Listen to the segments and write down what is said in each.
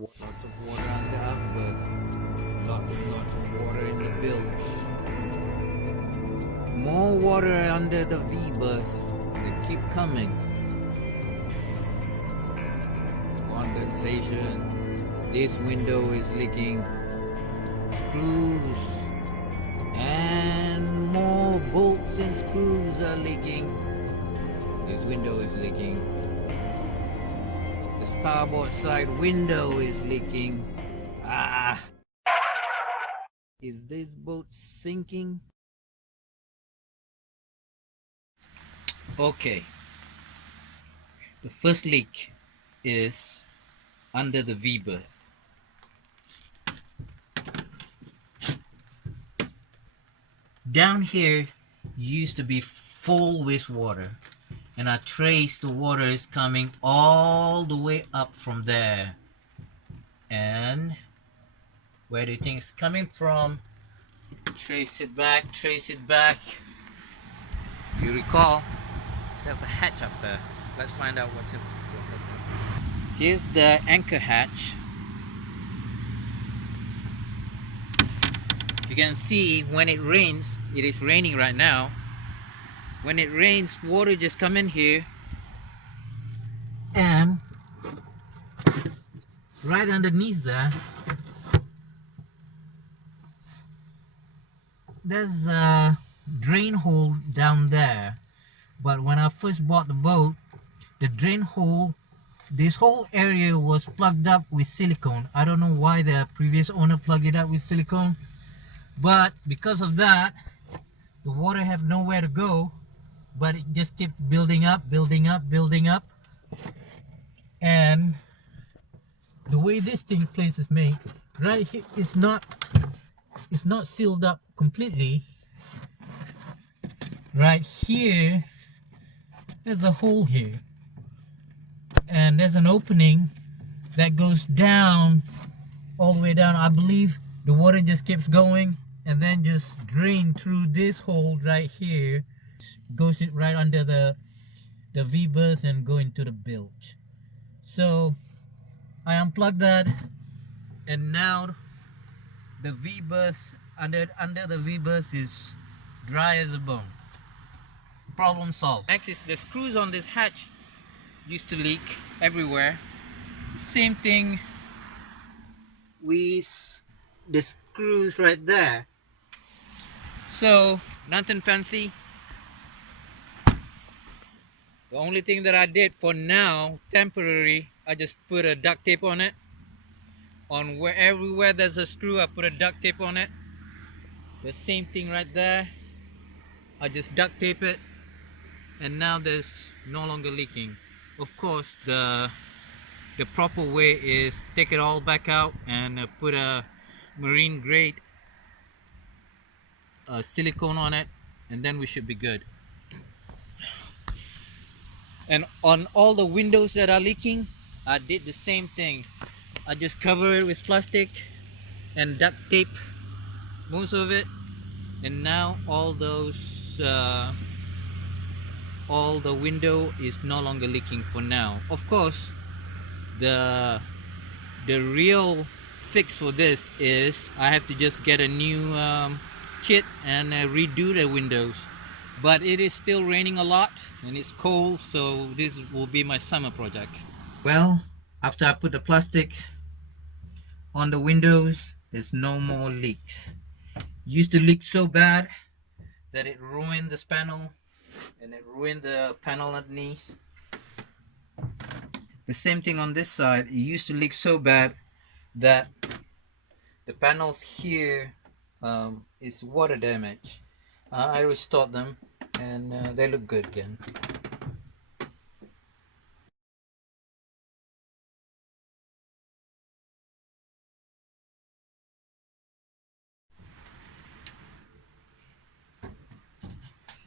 Lots of water on the V-berth. Lots and lots of water in the bilge. More water under the V-berth. They keep coming. Condensation. This window is leaking. Screws. And more bolts and screws are leaking. This window is leaking. The starboard side window is leaking. Ah! Is this boat sinking? Okay. The first leak is under the V-berth. Down here used to be full with water, and I traced the water is coming all the way up from there. And where do you think it's coming from? Trace it back, trace it back. If you recall, there's a hatch up there. Let's find out what's up there. Here's the anchor hatch. You can see when it rains, it is raining right now. When it rains, water just come in here, and right underneath there, there's a drain hole down there. But when I first bought the boat, the drain hole, this whole area was plugged up with silicone. I don't know why the previous owner plugged it up with silicone, but because of that, the water have nowhere to go, but it just kept building up, building up, building up. And the way this thing place is made, right here, it's not sealed up completely. Right here, there's a hole here, and there's an opening that goes down, all the way down. I believe the water just keeps going and then just drain through this hole right here, goes it right under the V-berth and go into the bilge. So I unplugged that, and now the V-berth under the V-berth is dry as a bone. Problem solved. Next is the screws on this hatch used to leak everywhere. Same thing with the screws right there. So nothing fancy. The only thing that I did for now, temporary, I just put a duct tape on it. Everywhere there's a screw, I put a duct tape on it. The same thing right there. I just duct tape it, and now there's no longer leaking. Of course, the proper way is take it all back out and put a marine grade silicone on it, and then we should be good. And on all the windows that are leaking, I did the same thing. I just cover it with plastic and duct tape most of it, and now all those all the window is no longer leaking for now. Of course, the real fix for this is I have to just get a new kit and redo the windows. But it is still raining a lot and it's cold, so this will be my summer project. Well, after I put the plastic on the windows, there's no more leaks. Used to leak so bad that it ruined this panel, and it ruined the panel underneath. The same thing on this side. It used to leak so bad that the panels here is water damage. I restored them, and they look good again.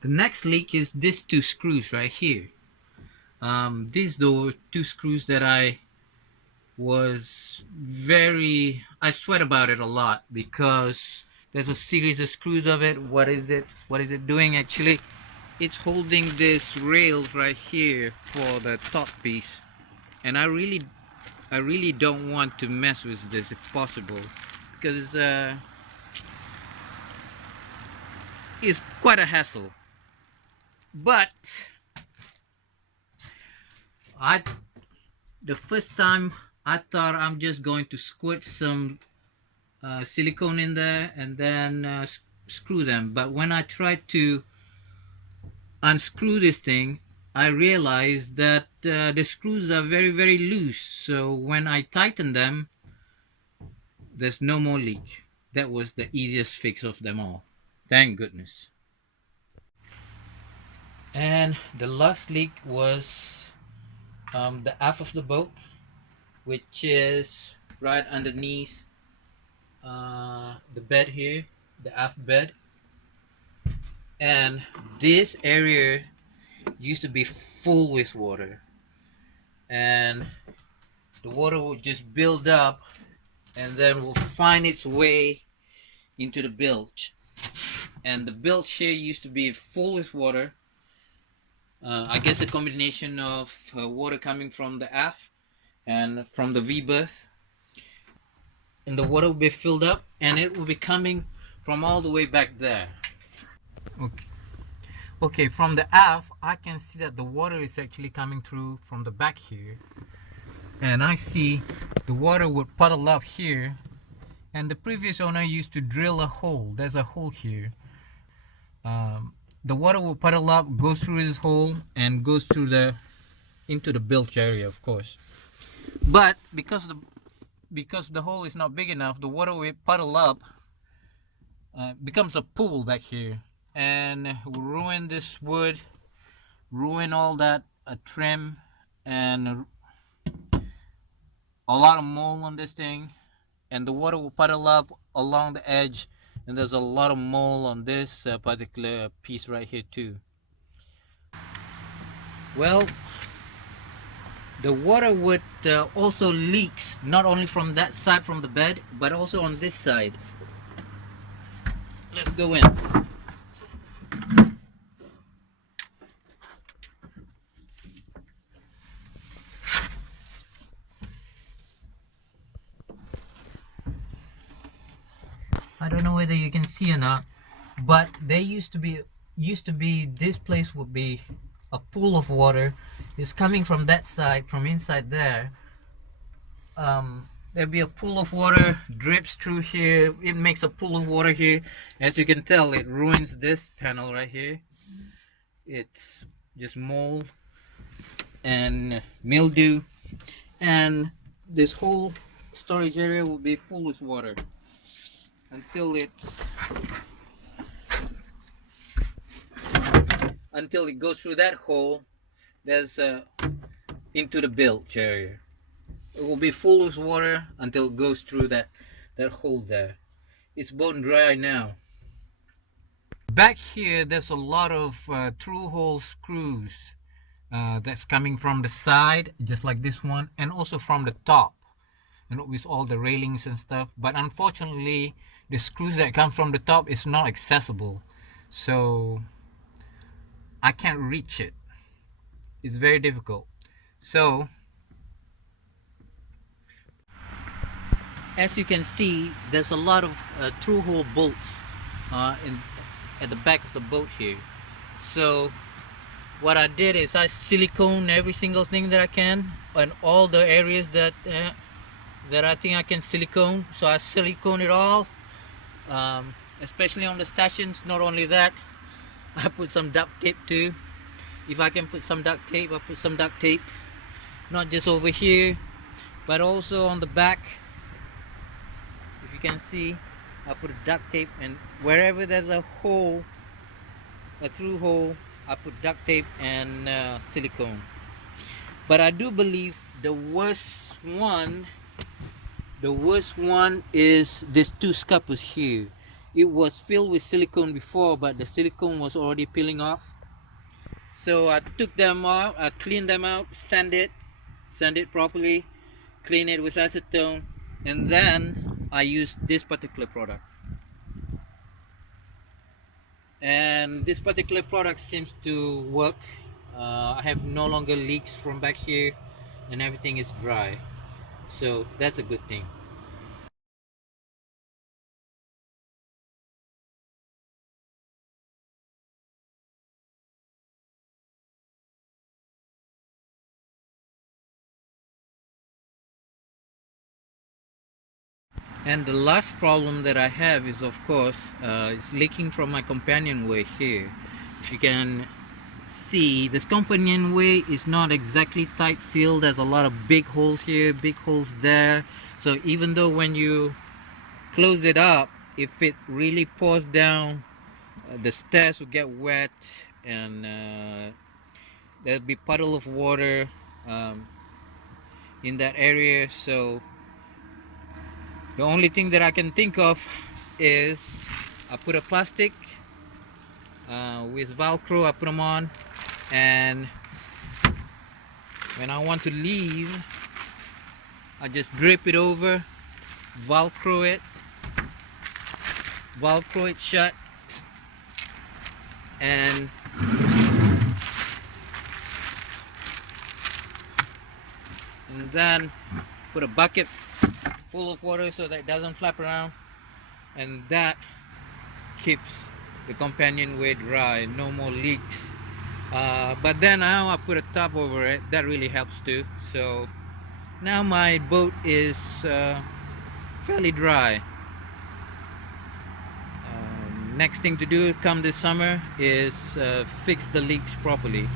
The next leak is these two screws right here. These the two screws that I sweat about it a lot, because there's a series of screws of it. What is it doing actually? It's holding this rails right here for the top piece, and I really I really don't want to mess with this if possible, because it's quite a hassle. But the first time I thought I'm just going to squirt some silicone in there and then screw them. But when I tried to unscrew this thing, I realized that the screws are very loose. So when I tighten them, there's no more leak. That was the easiest fix of them all. Thank goodness. And the last leak was the aft of the boat, which is right underneath the bed here, the aft bed. And this area used to be full with water, and the water would just build up and then will find its way into the bilge. And the bilge here used to be full with water. I guess a combination of water coming from the aft and from the V-berth, and the water will be filled up and it will be coming from all the way back there. Okay, from the aft I can see that the water is actually coming through from the back here, and I see the water would puddle up here, and the previous owner used to drill a hole. There's a hole here. The water will puddle up, goes through this hole, and goes through into the bilge area, of course. But because the hole is not big enough, the water will puddle up, becomes a pool back here, and will ruin this wood, ruin all that trim, and a lot of mold on this thing, and the water will puddle up along the edge, and there's a lot of mold on this particular piece right here too. Well, the water would also leaks not only from that side from the bed, but also on this side. Let's go in. I don't know whether you can see or not, but there used to be this place would be a pool of water. It's coming from that side, from inside there. There'll be a pool of water, drips through here. It makes a pool of water here. As you can tell, it ruins this panel right here. It's just mold and mildew, and this whole storage area will be full with water until it goes through that hole. There's into the bilge area. It will be full with water until it goes through that hole there. It's bone dry now. Back here there's a lot of through hole screws that's coming from the side, just like this one, and also from the top, and with all the railings and stuff. But unfortunately the screws that come from the top is not accessible, so I can't reach it. It's very difficult. So as you can see, there's a lot of through hole bolts at the back of the boat here. So what I did is I silicone every single thing that I can, and all the areas that I think I can silicone. So I silicone it all, especially on the stanchions. Not only that, I put some duct tape too. If I can put some duct tape, I put some duct tape. Not just over here, but also on the back. If you can see, I put a duct tape, and wherever there's a hole, a through hole, I put duct tape and silicone. But I do believe the worst one is this two scuppers here. It was filled with silicone before, but the silicone was already peeling off. So I took them off, I cleaned them out, sand it properly, clean it with acetone, and then I used this particular product. And this particular product seems to work. I have no longer leaks from back here, and everything is dry. so that's a good thing. And the last problem that I have is, of course, it's leaking from my companionway here. If you can see, this companionway is not exactly tight sealed. There's a lot of big holes here, big holes there. So even though when you close it up, if it really pours down, the stairs will get wet, and there'll be puddle of water in that area. So the only thing that I can think of is I put a plastic with Velcro. I put them on, and when I want to leave, I just drape it over, Velcro it shut, and then put a bucket full of water so that it doesn't flap around, and that keeps the companionway dry, no more leaks. But then now I put a top over it, that really helps too. So now my boat is fairly dry. Next thing to do come this summer is fix the leaks properly.